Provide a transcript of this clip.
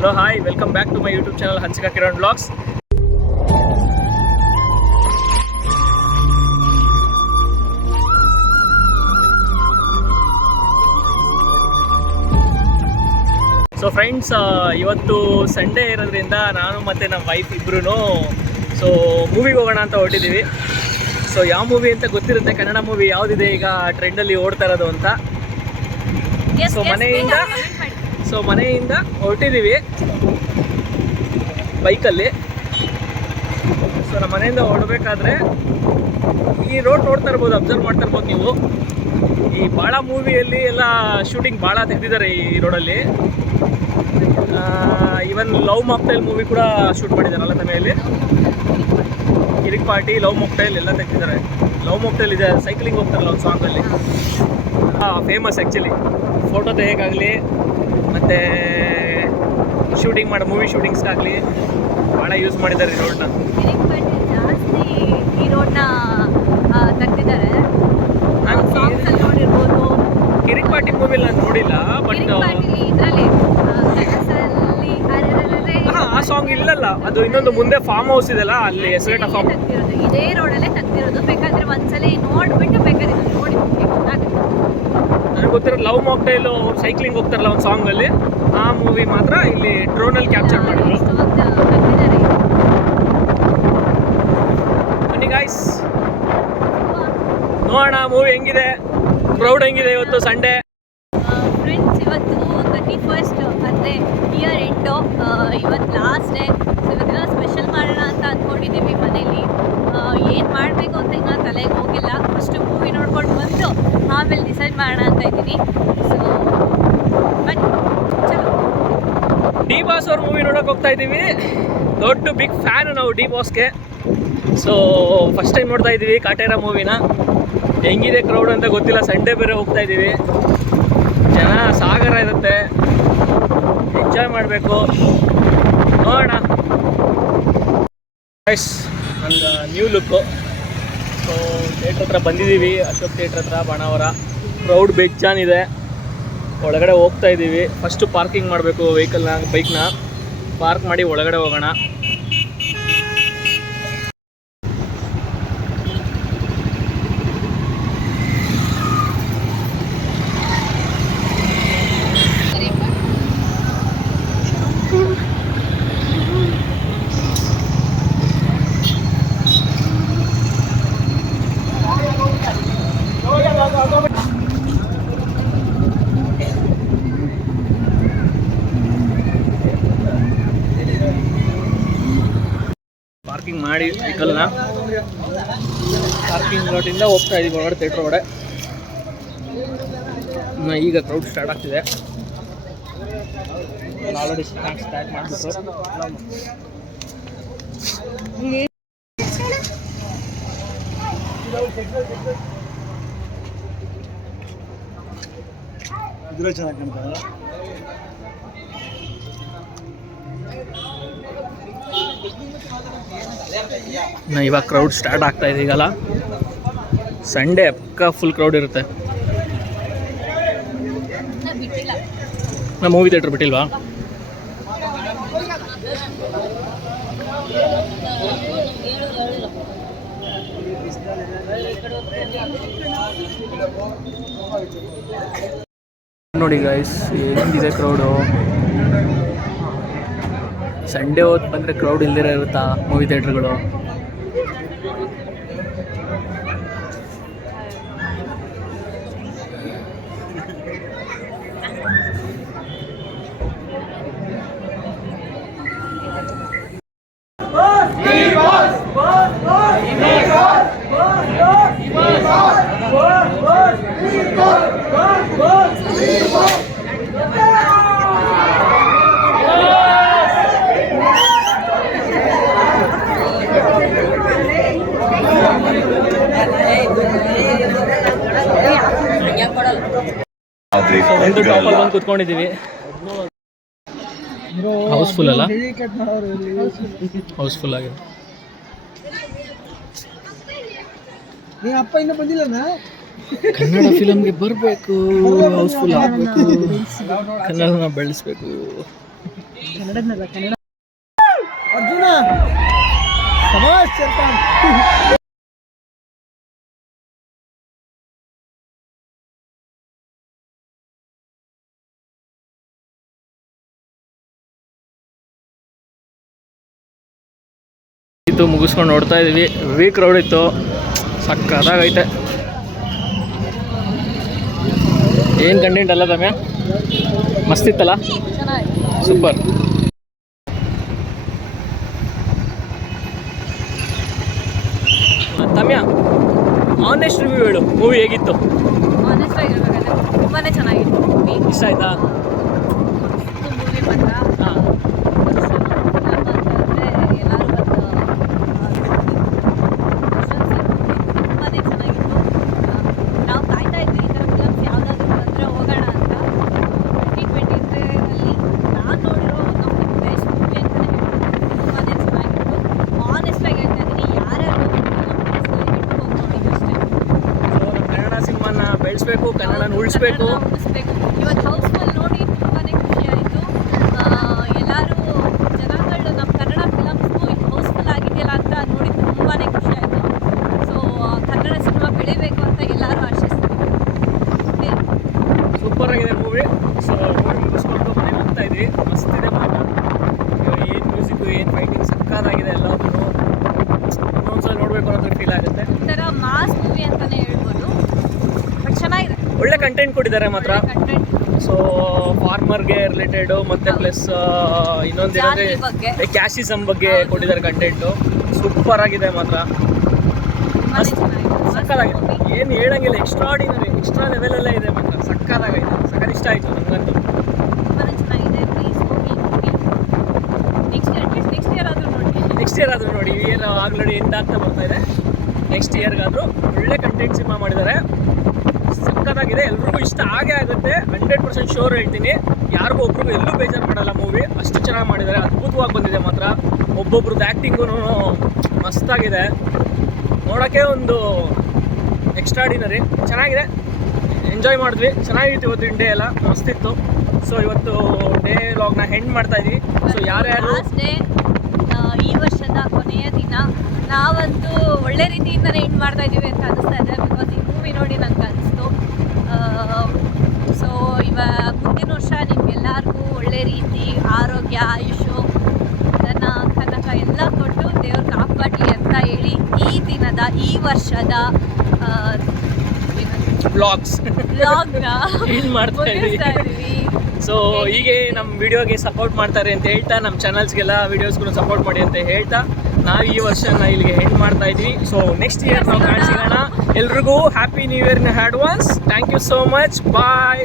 Hello hi welcome back to my YouTube channel Hanchika Kiran blogs so friends ಇವತ್ತು Sunday ಇರೋದ್ರಿಂದ ನಾನು ಮತ್ತು ನಮ್ಮ ವೈಫ್ ಇಬ್ಬರೂ ಸೊ ಮೂವಿಗೆ ಹೋಗೋಣ ಅಂತ ಹೊರಟಿದ್ದೀವಿ ಸೊ ಯಾವ ಮೂವಿ ಅಂತ ಗೊತ್ತಿರುತ್ತೆ? ಕನ್ನಡ ಮೂವಿ ಯಾವುದಿದೆ ಈಗ ಟ್ರೆಂಡಲ್ಲಿ ಓಡ್ತಾ ಇರೋದು ಅಂತ. ಸೊ ಮನೆಯಿಂದ ಸೊ ಮನೆಯಿಂದ ಹೊರಟಿದ್ದೀವಿ. ಬೈಕಲ್ಲಿ. ಸೊ ನಮ್ಮ ಮನೆಯಿಂದ ಹೊರಡಬೇಕಾದ್ರೆ ಈ ರೋಡ್ ನೋಡ್ತಾ ಇರ್ಬೋದು ಅಬ್ಸರ್ವ್ ಮಾಡ್ತಾ ಇರ್ಬೋದು ನೀವು. ಈ ಭಾಳ ಮೂವಿಯಲ್ಲಿ ಎಲ್ಲ ಶೂಟಿಂಗ್ ಭಾಳ ತೆಗೆದಿದ್ದಾರೆ ಈ ರೋಡಲ್ಲಿ ಈವನ್ ಲವ್ ಮಾಕ್ಟೈಲ್ ಮೂವಿ ಕೂಡ ಶೂಟ್ ಮಾಡಿದ್ದಾರಲ್ಲ ತಮೆಯಲ್ಲಿ ಕಿರಿಕ್ ಪಾರ್ಟಿ ಲವ್ ಮಾಕ್ಟೈಲ್ ಎಲ್ಲ ತೆಗೆದಿದ್ದಾರೆ. ಲವ್ ಮಾಕ್ಟೈಲ್ ಇದೆ ಸೈಕ್ಲಿಂಗ್ ಹೋಗ್ತಾರಲ್ಲ ಒಂದು ಸಾಂಗಲ್ಲಿ ಫೇಮಸ್ ಆ್ಯಕ್ಚುಲಿ ಫೋಟೋ ತೆಗಿಯೋಕ್ಕಾಗಲಿ. ಮತ್ತು ಶೂಟಿಂಗ್ ಮಾಡೋ ಮೂವಿ ಶೂಟಿಂಗ್ಸ್ಗಾಗಲಿ ಭಾಳ ಯೂಸ್ ಮಾಡಿದ್ದಾರೆ ಈ ರೋಡ್ನ ಜಾಸ್ತಿ ಈ ರೋಡ್ನ ತೆಗ್ದಿದ್ದಾರೆ. ನಾನು ಸಾಂಗ್ಸ್ ಅಲ್ಲಿ ನೋಡಿರ್ಬೋದು. ಕಿರಿಕ್ ಪಾರ್ಟಿ ಮೂವಿಲಿ ನಾನು ನೋಡಿಲ್ಲ ಬಟ್ ಇದರಲ್ಲಿ ಹಾಂ ಆ ಸಾಂಗ್ ಇಲ್ಲಲ್ಲ. ಅದು ಇನ್ನೊಂದು ಮುಂದೆ ಫಾರ್ಮ್ ಹೌಸ್ ಇದೆಲ್ಲ ಅಲ್ಲಿ ಇಲ್ಲೇ ಫಾರ್ಮ್ ತೆಗ್ದಿರೋದು ಇದೇ ರೋಡಲ್ಲೇ ತೆಗ್ದಿರೋದು ಬೇಕಾದ್ರೆ ಒಂದ್ಸಲ ನೋಡ್ಬಿಟ್ಟು ಬೇಕಾದ್ರೆ ನೋಡಿ ನನಗೆ ಗೊತ್ತಿರೋ ಲವ್ ಮಾಕ್ಟೈಲು ಸೈಕ್ಲಿಂಗ್ ಹೋಗ್ತಾರಲ್ಲ ಒಂದು ಸಾಂಗಲ್ಲಿ ಆ ಮೂವಿ ಮಾತ್ರ ಇಲ್ಲಿ ಡ್ರೋನಲ್ಲಿ ಕ್ಯಾಪ್ಚರ್ ಮಾಡಿದ್ರು ಬನ್ನಿ ಗಾಯ್ಸ್ ನೋಡೋಣ ಮೂವಿ ಹೆಂಗಿದೆ? ಕ್ರೌಡ್ ಹೆಂಗಿದೆ ಇವತ್ತು ಸಂಡೇ ಫ್ರೆಂಡ್ಸ್ ಇವತ್ತು ತರ್ಟಿ ಫಸ್ಟ್ ಅಂದರೆ ಇಯರ್ ಎಂಡು ಇವತ್ತು ಲಾಸ್ಟ್ ಡೇ ಸೊ ಇವತ್ತೆಲ್ಲ ಸ್ಪೆಷಲ್ ಮಾಡೋಣ ಅಂತ ಅಂದ್ಕೊಂಡಿದ್ದೀವಿ ಮನೇಲಿ ಏನು ಮಾಡಬೇಕು ಅಂತ ಇನ್ನೂ ತಲೆಗೆ ಹೋಗಿಲ್ಲ ಫಸ್ಟು ಮೂವಿ ನೋಡ್ಕೊಂಡು ಬಂದು ಆಮೇಲೆ ಡಿಸೈಡ್ ಮಾಡೋಣ ಅಂತ ಇದ್ದೀನಿ. ಸೊ ಡಿ ಬಾಸ್ ಅವ್ರ ಮೂವಿ ನೋಡೋಕೆ ಹೋಗ್ತಾ ಇದ್ದೀವಿ. ದೊಡ್ಡ ಬಿಗ್ ಫ್ಯಾನ್ ನಾವು ಡಿ ಬಾಸ್ಗೆ ಸೊ ಫಸ್ಟ್ ಟೈಮ್ ನೋಡ್ತಾ ಇದ್ದೀವಿ ಕಾಟೇರ ಮೂವಿನ ಹೆಂಗಿದೆ ಕ್ರೌಡ್ ಅಂತ ಗೊತ್ತಿಲ್ಲ. ಸಂಡೇ ಬೇರೆ ಹೋಗ್ತಾ ಇದ್ದೀವಿ. ಜನ ಸಾಗರ ಇರುತ್ತೆ. ಎಂಜಾಯ್ ಮಾಡಬೇಕು. ನೋಡೋಣ. ಒಂದು ನ್ಯೂ ಲುಕ್ಕು ಸೊ ಥಿಯೇಟ್ರ್ ಹತ್ರ ಬಂದಿದ್ದೀವಿ ಅಶೋಕ್ ಥಿಯೇಟ್ರ್ ಹತ್ರ, ಬಾಣಾವರ. ಕ್ರೌಡ್ ಬೆಜ್ಜಾನಿದೆ ಒಳಗಡೆ ಹೋಗ್ತಾ ಇದ್ದೀವಿ ಫಸ್ಟು ಪಾರ್ಕಿಂಗ್ ಮಾಡಬೇಕು ವೆಹಿಕಲ್ನ ಬೈಕ್ನ ಪಾರ್ಕ್ ಮಾಡಿ ಒಳಗಡೆ ಹೋಗೋಣ ಪಾರ್ಕಿಂಗ್ ಮಾಡಿ ವೆಹಿಕಲ್ನ ಪಾರ್ಕಿಂಗ್ ಲಾಟಿಂದ ಹೋಗ್ತಾ ಇದೀವಿ ಒಳಗಡೆ ಥಿಯೇಟ್ರ್ ಒಳಗಡೆ. ಈಗ ಕ್ರೌಡ್ ಸ್ಟಾರ್ಟ್ ಆಗ್ತಿದೆ. ಆಲ್ರೆಡಿ ಸ್ಟಾರ್ಟ್ ಮಾಡಿಬಿಟ್ರು. ಇದ್ರೆ ಚೆನ್ನಾಗಿ ಕಾಣ್ತದೆ ಇನ್ನು ಇವಾಗ ಕ್ರೌಡ್ ಸ್ಟಾರ್ಟ್ ಆಗ್ತಾ ಇದೆ ಈಗಲ್ಲ. ಸಂಡೇ ಪಕ್ಕ ಫುಲ್ ಕ್ರೌಡ್ ಇರುತ್ತೆ. ನಮ್ಮ ಮೂವಿ ಥಿಯೇಟ್ರ್ ಬಿಟ್ಟಿಲ್ವಾ? ನೋಡಿ ಗೈಸ್ ಹೆಂಗಿದೆ ಕ್ರೌಡು ಸಂಡೇ ಹೊತ್ತು ಬಂದರೆ ಕ್ರೌಡ್ ಇಲ್ದಿರ ಇರುತ್ತಾ ಮೂವಿ ಥಿಯೇಟ್ರ್ಗಳು ಒಂದು ಟಾಪಲ್ಲಿ ಬಂದು ಕುತ್ಕೊಂಡಿದ್ದೀವಿ. ಹೌಸ್ಫುಲ್ ಅಲ್ಲ? ಹೌಸ್ಫುಲ್ ಆಗಿದೆ. ನೀ ಅಪ್ಪ ಇನ್ನೂ ಬಂದಿಲ್ಲನಾ? ಕನ್ನಡ ಫಿಲಮ್ಗೆ ಬರಬೇಕು ಹೌಸ್ಫುಲ್ ಆಗಬೇಕು ಕನ್ನಡನ ಬೆಳೆಸ್ಬೇಕು. ಅರ್ಜುನ! ಸಮಾಜ್ ಚೇರ್ತಾನ್ ಇತ್ತು ಮುಗಿಸ್ಕೊಂಡು ನೋಡ್ತಾ ಇದ್ದೀವಿ ವೀಕ್ ರೌಡ್ ಇತ್ತು. ಸಕ್ಕದಾಗೈತೆ ಏನು ಕಂಟೆಂಟ್ ಅಲ್ಲ ತಮ್ಯ ಮಸ್ತಿತ್ತಲ್ಲ ಸೂಪರ್ ತಮ್ಯ ಆನೆಸ್ಟ್ ರಿವ್ಯೂ ಹೇಳು. ಮೂವಿ ಹೇಗಿತ್ತು? ಆನೆಸ್ಟ್ ಆಗಿರ್ಬೇಕಾದ್ರೆ ತುಂಬಾನೇ ಚೆನ್ನಾಗಿತ್ತು. ಇಷ್ಟ ಆಯ್ತಾ? ಮೂವಿ ಮಾತ್ರ ಹಾಂ ಎಲ್ಲರೂ ತುಂಬಾನೇ ಚೆನ್ನಾಗಿತ್ತು ನಾವು ಕಾಯ್ತಾ ಇದ್ವಿ ಈ ಥರ ಫಿಲಮ್ಸ್ ಯಾವುದಾದ್ರೂ ಬಂದರೆ ಹೋಗೋಣ ಅಂತ ಟ್ವೆಂಟಿ ಟ್ವೆಂಟಿ ತ್ರೀಯಲ್ಲಿ ನಾನು ನೋಡಿರೋ ನಮ್ಮ ಬೆಸ್ಟ್ ಮೂವಿ ಅಂತಲೇ ಹೇಳ್ಬೋದು ತುಂಬಾನೇ ಚೆನ್ನಾಗಿತ್ತು ಆನೆಸ್ಟಾಗಿ ಹೇಳ್ತಾ ಇದ್ದೀನಿ ಯಾರ್ಯಾರು ಬಿಟ್ಟು ಹೋಗಿ ನೋಡಿ ಅಷ್ಟೇ ಸೊ ನಮ್ಮ ಕನ್ನಡ ಸಿನಿಮಾನ ಬೆಳೆಸ್ಬೇಕು ಕನ್ನಡನ ಉಳಿಸ್ಬೇಕು. ಇವತ್ತು ಹೌಸ್ಫುಲ್ ನೋಡಿ ತುಂಬಾನೇ ಖುಷಿ ಆಯಿತು. ಎಲ್ಲರೂ ಜನಗಳು ನಮ್ಮ ಕನ್ನಡ ಫಿಲಮ್ಸ್ಗೂ ಹೌಸ್ಫುಲ್ ಆಗಿದೆಯಲ್ಲ ಅಂತ ನೋಡಿ ತುಂಬಾನೇ ಖುಷಿ ಆಯಿತು. ಸೊ ಕನ್ನಡ ಸಿನಿಮಾ ಬೆಳಿಬೇಕು ಅಂತ ಎಲ್ಲರೂ ಆಶಿಸ್ತೀವಿ. ಸೂಪರ್ ಆಗಿದೆ ಮೂವಿ ಸೊ ಮೂವಿ ಮುಗಿಸ್ಕೊಂಡು ಮನೆಗೆ ಹೋಗ್ತಾ ಇದ್ದೀವಿ ಮಸ್ತ್ ಇದೆ ಮಾಟ ಏನು ಮ್ಯೂಸಿಕ್ ಏನು ಫೈಟಿಂಗ್ ಸಕ್ಕತ್ತಾಗಿದೆ ಎಲ್ಲದೂ ಇನ್ನೊಂದ್ಸಲ ನೋಡಬೇಕು ಅನ್ನೋದ್ರ ಫೀಲ್ ಆಗುತ್ತೆ ಒಂಥರ ಮಾಸ್ ಮೂವಿ ಅಂತಲೇ ಹೇಳ್ಬೋದು ಬಟ್ ಚೆನ್ನಾಗಿದೆ ಒಳ್ಳೆ ಕಂಟೆಂಟ್ ಕೊಟ್ಟಿದ್ದಾರೆ ಮಾತ್ರ. ಸೊ ಫಾರ್ಮರ್ಗೆ ರಿಲೇಟೆಡು ಮತ್ತೆ ಪ್ಲಸ್ ಇನ್ನೊಂದು ಏನಂದ್ರೆ. ಕ್ಯಾಶಿಸಮ್ ಬಗ್ಗೆ ಕೊಟ್ಟಿದ್ದಾರೆ ಕಂಟೆಂಟು ಸೂಪರ್ ಆಗಿದೆ ಮಾತ್ರ. ಸಕ್ಕತ್ತಾಗಿದೆ. ಏನು ಹೇಳಂಗಿಲ್ಲ ಎಕ್ಸ್ಟ್ರಾಡಿನರಿ ಎಕ್ಸ್ಟ್ರಾ ಲೆವೆಲಲ್ಲೇ ಇದೆ ಮಾತ್ರ. ಸಕ್ಕತ್ತಾಗೈತೆ ಸಕ್ಕತ್ ಇಷ್ಟ ಆಯಿತು ನನಗಂತೂ ನೆಕ್ಸ್ಟ್ ಇಯರ್ ಆದರೂ ನೋಡಿ. ನೆಕ್ಸ್ಟ್ ಇಯರ್ ಆದರೂ ನೋಡಿ. ಈ ಇಯರ್ ಆಲ್ರೆಡಿ ಎಂಡ್ ಆಗ್ತಾ ಬರ್ತಾ ಇದೆ. ನೆಕ್ಸ್ಟ್ ಇಯರ್ಗಾದರೂ ಒಳ್ಳೆ ಕಂಟೆಂಟ್ ಸಿನಿಮಾ ಮಾಡಿದ್ದಾರೆ. ಸಕ್ಕತ್ತಾಗಿದೆ ಎಲ್ರಿಗೂ ಇಷ್ಟ ಆಗೇ ಆಗುತ್ತೆ. ಹಂಡ್ರೆಡ್ ಪರ್ಸೆಂಟ್ ಶೋರ್ ಹೇಳ್ತೀನಿ. ಯಾರಿಗೂ ಒಬ್ರಿಗೂ ಎಲ್ಲೂ ಬೇಜಾರು ಮಾಡಲ್ಲ ಮೂವಿ ಅಷ್ಟು ಚೆನ್ನಾಗಿ ಮಾಡಿದ್ದಾರೆ. ಅದ್ಭುತವಾಗಿ ಬಂದಿದೆ ಮಾತ್ರ. ಒಬ್ಬೊಬ್ರದ್ದು ಆ್ಯಕ್ಟಿಂಗೂ ಮಸ್ತಾಗಿದೆ. ನೋಡೋಕ್ಕೆ ಒಂದು ಎಕ್ಸ್ಟ್ರಾಡಿನರಿ ಚೆನ್ನಾಗಿದೆ. ಎಂಜಾಯ್ ಮಾಡಿದ್ವಿ. ಚೆನ್ನಾಗಿತ್ತು ಇವತ್ತಿನ ಡೇ ಎಲ್ಲ. ಮಸ್ತಿತ್ತು. ಸೊ ಇವತ್ತು ಡೇ ಲಾಗ್ನ ಹೆಂಡ್ ಮಾಡ್ತಾ ಇದ್ವಿ. ಸೊ ಯಾರ್ಯಾರು ಈ ವರ್ಷದ ಕೊನೆಯ ದಿನ ನಾವಂತೂ ಒಳ್ಳೆ ರೀತಿಯಿಂದ ಹೆಂಡ್ ಮಾಡ್ತಾ ಇದೀವಿ ಅಂತ ಅನಿಸ್ತಾ ಇದೆ. ಬಿಕಾಸ್ ಈ ಮೂವಿ ನೋಡಿ ನಂಗೆ ಅನಿಸ್ತು. ಸೊ ಇವಾಗ ಮುಂದಿನ ವರ್ಷ ನಿಮ್ಗೆಲ್ಲರಿಗೂ ಒಳ್ಳೆ ರೀತಿ ಆರೋಗ್ಯ ಆಯುಷು ಧನ ಕನಕ ಎಲ್ಲ ಕೊಟ್ಟು ದೇವ್ರ ಕಾಪಾಡಲಿ ಅಂತ ಹೇಳಿ ಈ ದಿನದ ಈ ವರ್ಷದ ಬ್ಲಾಗ್ಸ್ ಸೊ ಹೀಗೆ ನಮ್ಮ ವಿಡಿಯೋಗೆ ಸಪೋರ್ಟ್ ಮಾಡ್ತಾರೆ ಅಂತ ಹೇಳ್ತಾ ನಮ್ಮ ಚಾನಲ್ಸ್ಗೆಲ್ಲ ವಿಡಿಯೋಸ್ಗಳು ಸಪೋರ್ಟ್ ಮಾಡಿ ಅಂತ ಹೇಳ್ತಾ ನಾವು ಈ ವರ್ಷನ ಇಲ್ಲಿಗೆ ಎಂಡ್ ಮಾಡ್ತಾ ಇದ್ವಿ ಸೊ ನೆಕ್ಸ್ಟ್ ಇಯರ್ ನಾವು ಕಾಣಿಸಿಗೋಣ ಎಲ್ರಿಗೂ happy new year advance thank you so much bye